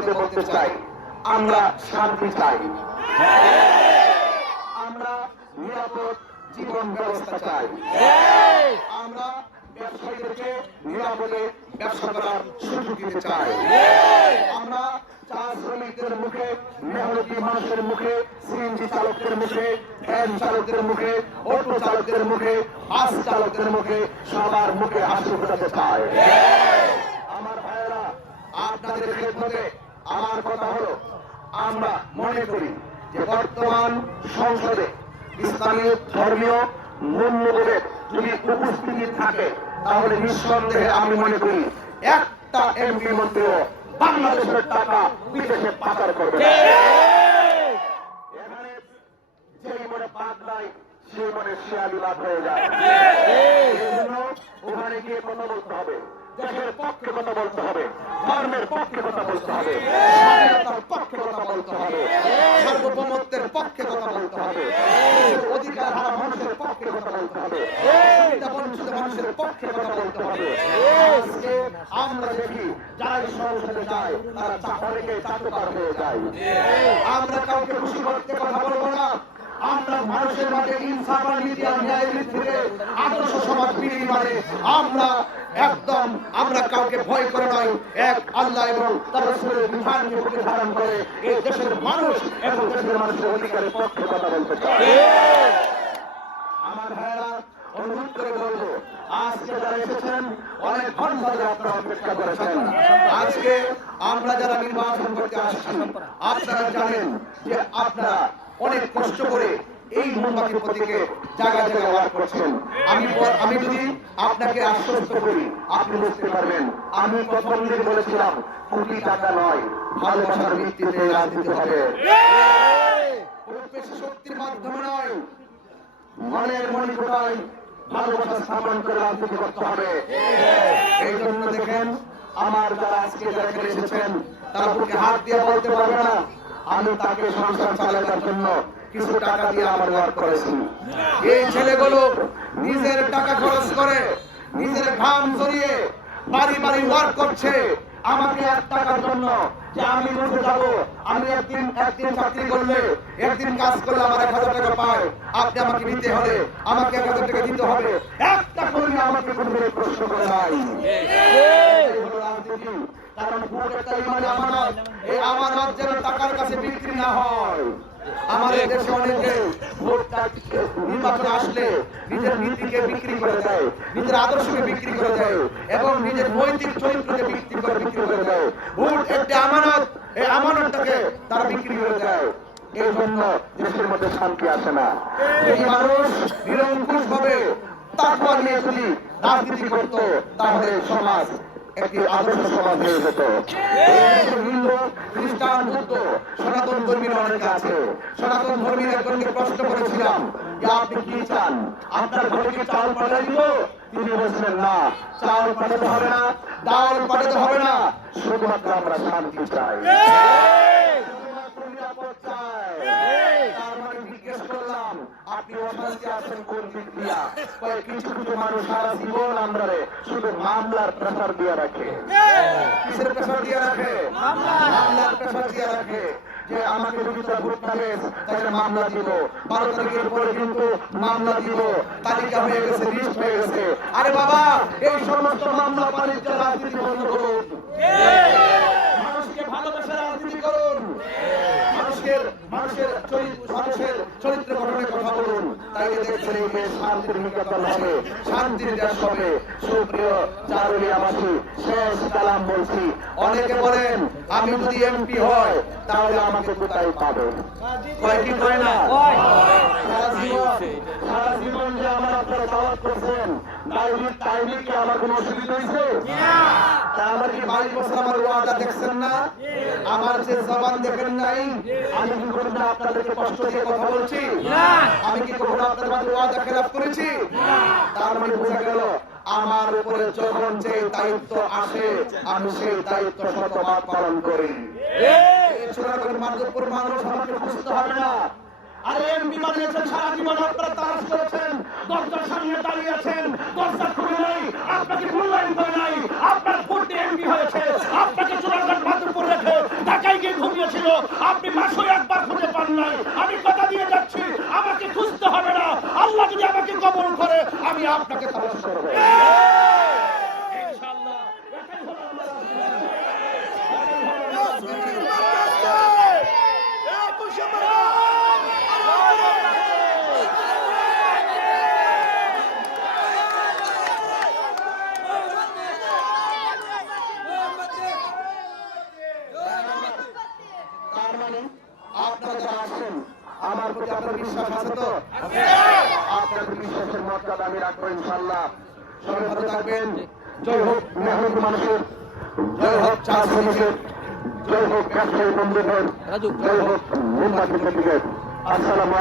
মধ্যে বলতে চাই, আমরা শান্তি চাই, আমরা নিরাপদ জীবন ব্যবস্থা চাই, আমরা ব্যবসায়ীদেরকে নিরাপদে ব্যবসা করার সুযোগ দিতে চাই, আমরা চা শ্রমিকদের মুখে, মেহনতি মানুষের মুখে, সিএনজি চালকদের মুখে, ভ্যান চালকদের মুখে, অটো চালকদের মুখে, বাস চালকদের মুখে, সবার মুখে হাসি ফোটাতে চাই। আমার ভাইয়েরা, আপনাদের খেদমতে আমার কথা হলো, আমরা মনে করি যে বর্তমান সংসদে ইসলামী ধর্মীয় মূল্যবোধের যদি উপস্থিতি থাকে, তাহলে নিঃসন্দেহে আমি মনে করি একটা এমপি মন্ত্রীও বাংলাদেশের টাকা বিদেশে পাচার করবে। এখানে যেই মনে পাক নাই সেই মনে শিয়ালি লাভ হয়ে যায়। এই জন্য ওখানে গিয়ে কথা বলতে হবে, দেশের পক্ষে কথা বলতে হবে, ধর্মের পক্ষে কথা বলতে হবে, স্বাধীনতার পক্ষে কথা বলতে হবে, সার্বভৌমত্বের পক্ষে কথা বলতে হবে, অধিকার হারা মানুষের পক্ষে কথা বলতে হবে, বঞ্চিত মানুষের পক্ষে কথা বলতে হবে। আজকে আমরা দেখি যারা সংসদে যায় তারা অনেকে চাটুকার হয়ে যায়। আমরা কাউকে খুশি করতে কথা বলবো না, আমরা মানুষের মাঝে ইনসাফ আর নীতি আর ন্যায়ের ভিত্তিতে আদর্শ সমাজ বিনির্মাণে আমরা কাউকে ভয় করে নয়, এক আল্লাহ এবং তার রাসূলের বিধানকে বুকে ধারণ করে এই দেশের মানুষ এবং দেশের মানুষের অধিকারের পক্ষে কথা বলতে চাই। আমার ভাইয়েরা, অনুরোধ করে বলবো, আজকে যারা এসেছেন অনেক ঘন্টা ধরে আপনারা অপেক্ষা করেছেন। আজকে আমরা যারা নির্বাচন করতে আসছি, আপনারা জানেন যে আপনারা অনেক কষ্ট করে এই মোমবাতি প্রতীকে জায়গা জায়গায় ওয়ার্ক করছেন। আমি যদি আপনাকে আশ্বস্ত করি, আপনি বুঝতে পারবেন। আমি প্রথম দিন বলেছিলাম কোটি টাকা নয়, ভালোবাসার ভিত্তিতে রাজনীতি হবে, বেশি শক্তির মাধ্যমে নয়, মনের মণিকোঠায় ভালোবাসা স্থাপন করে রাজনীতি করতে হবে। এই জন্য দেখেন, আমার যারা আজকে যারা এসেছেন তারা বুকে হাত দিয়ে বলতে পারবে না আমি তাকে সংসার চালানোর জন্য কিছু টাকা দিয়ে আমার ওয়ার্ক করেছি। এই ছেলেগুলো নিজের টাকা খরচ করে, নিজের ঘাম ঝরিয়ে বাড়ি বাড়ি ওয়ার্ক করছে আমাকে 1 টাকার জন্য, যে আমি বলতে যাবো, আমি একদিন চাকরি করলে, একদিন কাজ করলে আমার 1000 টাকা পাই, আপনি আমাকে দিতে হলে আমাকে 1000 টাকা দিতে হবে। একটা কর্মী আমাকে কোনদিন প্রশ্ন করে নাই। কারণ ভোট একটা ইমানি আমানত, এই আমানত যেন টাকার কাছে বিক্রি না হয়। আমাদের দেশে অনেকে ভোটটা নির্বাচনে আসলে নিজের নীতিকে বিক্রি করে দেয়, নিজের আদর্শকে বিক্রি করে দেয় এবং নিজের নৈতিক চরিত্রকে বিক্রি করে দেয়। ভোট একটি আমানত, এই আমানতটাকে তারা বিক্রি করে দেয়। এই জন্য দেশের মধ্যে শান্তি আসে না। এই মানুষ নিরঙ্কুশ ভাবে তাকওয়া নিয়ে যদি রাজনীতি করত, তাহলে সমাজ একটি আদর্শ সমাজ হয়ে যেত। হিন্দু, খ্রিস্টান, বৌদ্ধ, সনাতন ধর্মীর অনেকে আছে। সনাতন ধর্মীর একজনকে প্রশ্ন করেছিলাম যে আপনি কি চান, আপনার ঘরে কি চাউল পাঠাই দিব? তিনি বলছিলেন না, চাউল পাঠাতে হবে না, ডাল পাঠাতে হবে না, শুধুমাত্র আমরা শান্তি চাই, শুধুমাত্র নিরাপদ চাই। তার মানে জিজ্ঞেস করলাম আপনি অশান্তি আছেন কোন দিক দিয়া? কিছু কিছু মানুষ সারা জীবন আমরা শুধু মামলার প্রেসার দিয়ে রাখে। কিসের প্রেসার দিয়ে রাখে? মামলার প্রেসার দিয়ে রাখে যে আমাকে যদি তার ভোট থাকে তাহলে মামলা দিব, 12 তারিখের পরে কিন্তু মামলা দিব, তালিকা হয়ে গেছে, লিস্ট হয়ে গেছে। আরে বাবা, এই সমস্ত মামলা বাণিজ্য রাজনীতি বন্ধ করুন, মানুষকে ভালোবাসা রাজনীতি করুন, মানুষের চরিত্র গঠনের কথা বলুন। তাই দেখছেন এই দেশ শান্তির নিকেতন হবে, শান্তির দেশ হবে। সুপ্রিয় চারুলিয়াবাসী, শেষ কালাম বলছি। অনেকে বলেন আমি যদি এমপি হয় তাহলে আমাকে কোথায় পাবেন? কি কয় না? সারা জীবন যে আমার আপনারা দাওয়াত করছেন, টাইমে কি আমার কোনো অসুবিধা হয়েছে? তা আমার কি 22 বছর আমার ওয়াদা দেখছেন না? আমার যে জবান দেখেন নাই? আমি কি কখনো আপনাদেরকে কষ্ট দিয়ে কথা বলছি? আমি কি কখনো আপনাদের ওয়াদা খেলাফ করেছি? তার মানে বোঝা গেল আমার উপরে যখন যে দায়িত্ব আসে আমি সেই দায়িত্ব শতভাগ পালন করি। মাধবপুর মানুষ আমাকে বুঝতে হবে না। আরে এমপি বানিয়েছেন, সারা জীবন আপনারা তারাশ করেছেন, দরজার সামনে দাঁড়িয়ে আছেন, দরজা খুলে নাই, আপনাকে মূল্যায়ন করে নাই, আপনার ভোটে এমপি হয়েছে, আপনাকে চূড়ান্ত মাধবপুর রেখে আপনি মাসে একবার খুঁজে পান নাই। আমি কথা দিয়ে যাচ্ছি, আমাকে খুঁজতে হবে না। আল্লাহ যদি আমাকে কবুল করে, আমি আপনাকে তালাশ করব ইনশাআল্লাহ। এটাই হলো তার মানে আপনারা যারা আসছেন, আমার প্রতি আপনার বিশ্বাস আছে তো? আপনার বিশ্বাসের মর্যাদা আমি রাখবো ইনশাআল্লাহ। সবাই ভালো থাকবেন। জয় হোক মেহনতি মানুষের, জয় হোক চা শ্রমিকের, জয় হোক ব্যবসায়ী বন্ধুদের, জয় হোক মোমবাতি প্রতীকের। আসসালামু আলাইকুম।